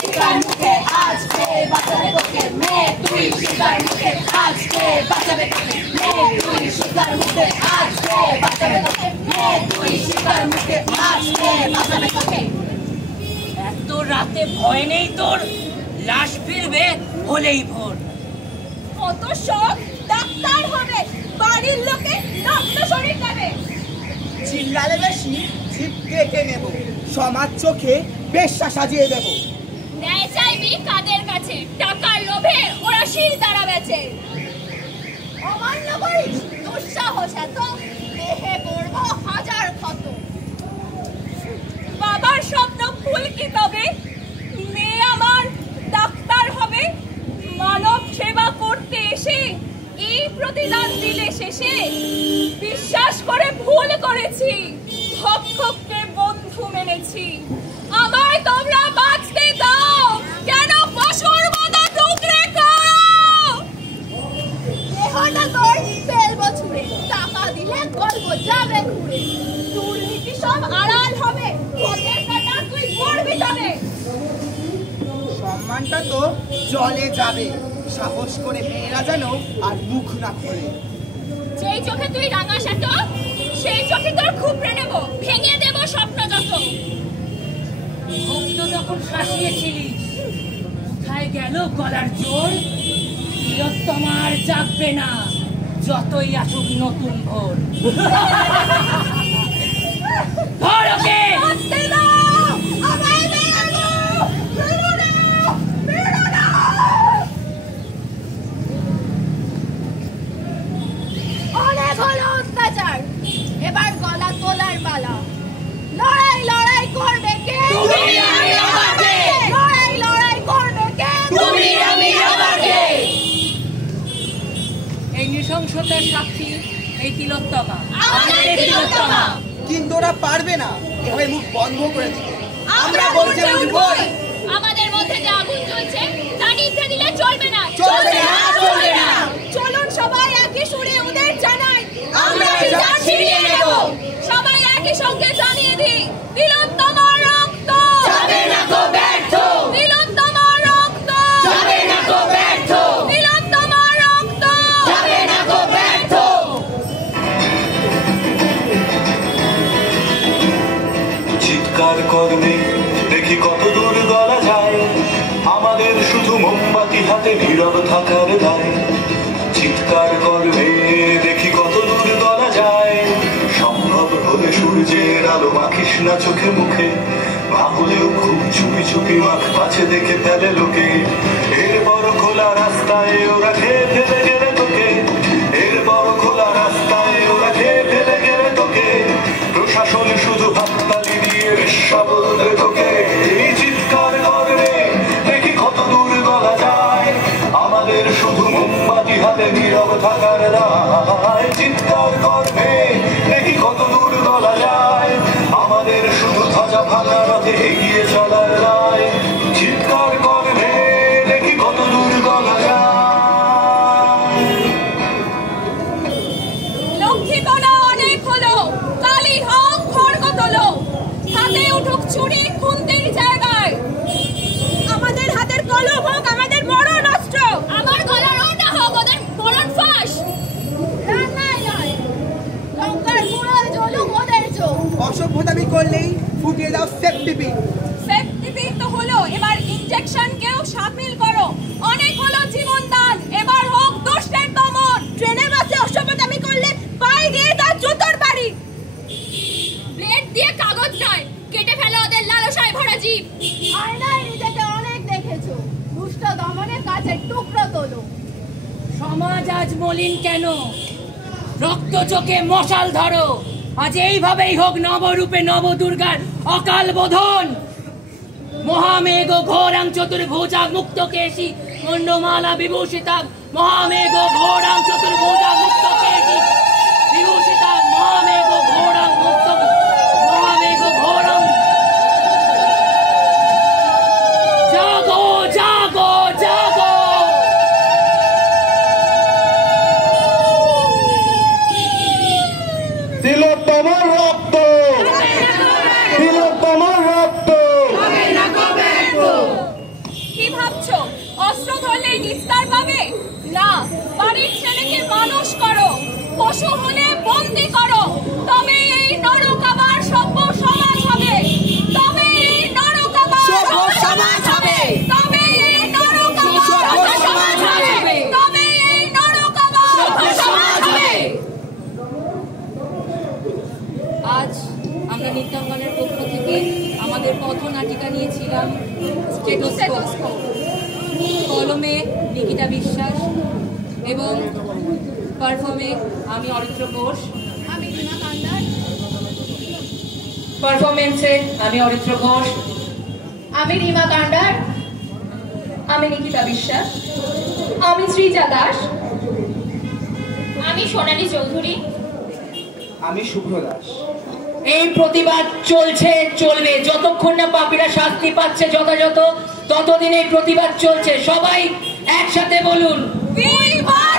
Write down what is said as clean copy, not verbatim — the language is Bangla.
শিকার মুখে আজকে বাঁচাবে তোকে মেয়ে তুই শিকার মুখে আজকে বাঁচাবে তোকে মেয়ে তুই শিকার মুখে আজকে বাঁচাবে তোকে মেয়ে তুই শিকার মুখে আজকে বাঁচাবে তোকে। এত রাতে ভয় নেই তোর, লাশ ফিরবে হলেই ভোর। কত শখ ডাক্তার হবে, বাড়ির লোকে নগ্ন শরীর দেবে। চিল্লালে বেশি জিভ কেটে নেব, সমাজ চোখে বেশ্যা সাজিয়ে দেব। ন্যায় চাইবি কাদের কাছে, টাকার লোভে ওরা শির দ্বারা বেচে। অমান্য করিস দুঃসাহস এত, দেহে পড়ব হাজার ক্ষত। বাবার স্বপ্ন ভুল কি তবে, মেয়ে আমার ডাক্তার হবে। মানব সেবা করতে এসে এই প্রতিদান দিলে শেষে, বিশ্বাস করে ভুল করেছি, ভক্ষককে বন্ধু মেনেছি। আমায় তোমরা বাঁচতে দাও, কেন পশুর মতো টুকরে খাও। দেহটা তোর ফেলবো ছুঁড়ে, টাকা দিলে গল্প যাবে ঘুরে। দুর্নীতি সব আড়াল হবে, পথের কাটা তুই করবি তবে। সম্মানটা তো জলে যাবে, সাহস করে মেয়েরা যেন আর মুখ না খোলে। যেই চোখে তুই রাঙা সাত, সেই চোখে তোর খুপড়ে নেব, ভেঙে দেব স্বপ্ন যত। ভক্ত যখন শাসিয়েছিলিস, কোথায় গেল গলার জোর? তোমার জাগবে না যতই আসুক নতুন ভোর। ধর ওকে! অনেক হলো অত্যাচার, এবার গলা তোলার পালা। লড়াই লড়াই করবে কে? লড়াই লড়াই করবে কে? এই নৃশংসতার সাক্ষী এই তিলোত্তমা। কিন্তু ওরা পারবে না এভাবে মুখ বন্ধ করে দিতে। আমরা বলতে উঠবই। আমাদের মধ্যে যে আগুন জ্বলছে তা নিভে দিলে চলবে না। চলুন সবাই একই সুরে ওদের জানাই, আমরা ছিনিয়ে নেব। সবাই একই সঙ্গে জানিয়ে দিই, তিলোত্তমার রক্ত যাবে না গো ব্যর্থ। তিলোত্তমার রক্ত যাবে না গো ব্যর্থ। তিলোত্তমার রক্ত যাবে না গো ব্যর্থ। চিৎকার করবে দেখি কত দূর গলা যায়, আমাদের শুধু মোমবাতি হাতে নীরব থাকার দায়। চিৎকার করবে দেখি কত দূর গলা যায়, সম্ভব হলে সূর্যের আলো মাখিস না চোখে মুখে, বাহুলেও খুব চুপি চুপি মাখ পাছে দেখে ফেলে লোকে। এরপর খোলা রাস্তায় ওরা খেয়ে ফেলে গেলে তোকে, এরপর খোলা রাস্তায় ওরা খেয়ে ফেলে গেলে তোকে। প্রশাসন শুধু হাততালি দিয়ে বেশ্যা বলবে তোকে। এই চিৎকার করবে দেখি কত দূর গলা যায়, আমাদের শুধু মোমবাতি হাতে নীরব থাকার দায়। চিৎকার করবে দেখি কত দূর গলা যায়, আমাদের শুধু ধ্বজা ভাঙা রথে এগিয়ে চলার দায়। চিৎকার করবে দেখি কত দূর গলা যায়। লক্ষ্মী তোলা অনেক হলো, কালি হোক খড়গ তোলো, হাতে উঠুক ছুরি খুন্তির জায়গায়। আমাদের হাতের কলম হোক আমাদের মরণ অস্ত্র, আমার গলার ওটা হোক ওদের মরণ ফাঁস। রান্নায় নয় লঙ্কার গুঁড়োয় জ্বলুক ওদের চোখ। অসভ্যতামি করলেই ফুটিয়ে দাও সেফটি পিন। সেফটি পিন তো হলো, এবার ইনজেকশন কেউ সামিল করো। অনেক হলো জীবন দান, এবার হোক দুষ্টের দমন। ট্রেনে বাসে অসভ্যতামি করলে পায়ে দিয়ে তার জুতোর বাড়ি। ব্লেড দিয়ে কাগজ নয়, কেটে ফেলো ওদের লালসায় ভরা জীব। আয়নায় নিজেকে অনেক দেখেছো, দুষ্ট দমনের কাছে টুকরো তোলো। সমাজ আজ মলিন কেন? রক্ত চোখে মশাল ধরো, আজ এইভাবেই হোক নবরূপে নবদুর্গার অকাল বোধন। মহামেঘ ঘোরাং চতুর্ভুজা মুক্ত কেশী মণ্ডমালা বিভূষিতা, মহামেঘ ঘোরাং চতুর্ভুজা মুক্ত কেশী বিভূষিতা, মহামেঘ ঘোরাং মুক্ত মহামেঘ ঘোরাং। জাগো জাগো জাগো, তিলোত্তমার রক্ত, তিলোত্তমার রক্ত। স্টেথোস্কোপ। কলমে নিকিতা বিশ্বাস এবং পারফর্মে আমি অরিত্র ঘোষ। আমি রিমা কান্ডার। পারফরমেন্সে আমি অরিত্র ঘোষ। আমি রিমা কান্ডার। আমি নিকিতা বিশ্বাস। আমি শ্রীজা দাস। আমি সোনালী চৌধুরী। আমি শুভ্র দাস। এই প্রতিবাদ চলছে, চলবে যতক্ষণ না পাপীরা শাস্তি পাচ্ছে যথাযথ, ততদিন এই প্রতিবাদ চলছে। সবাই একসাথে বলুন, We want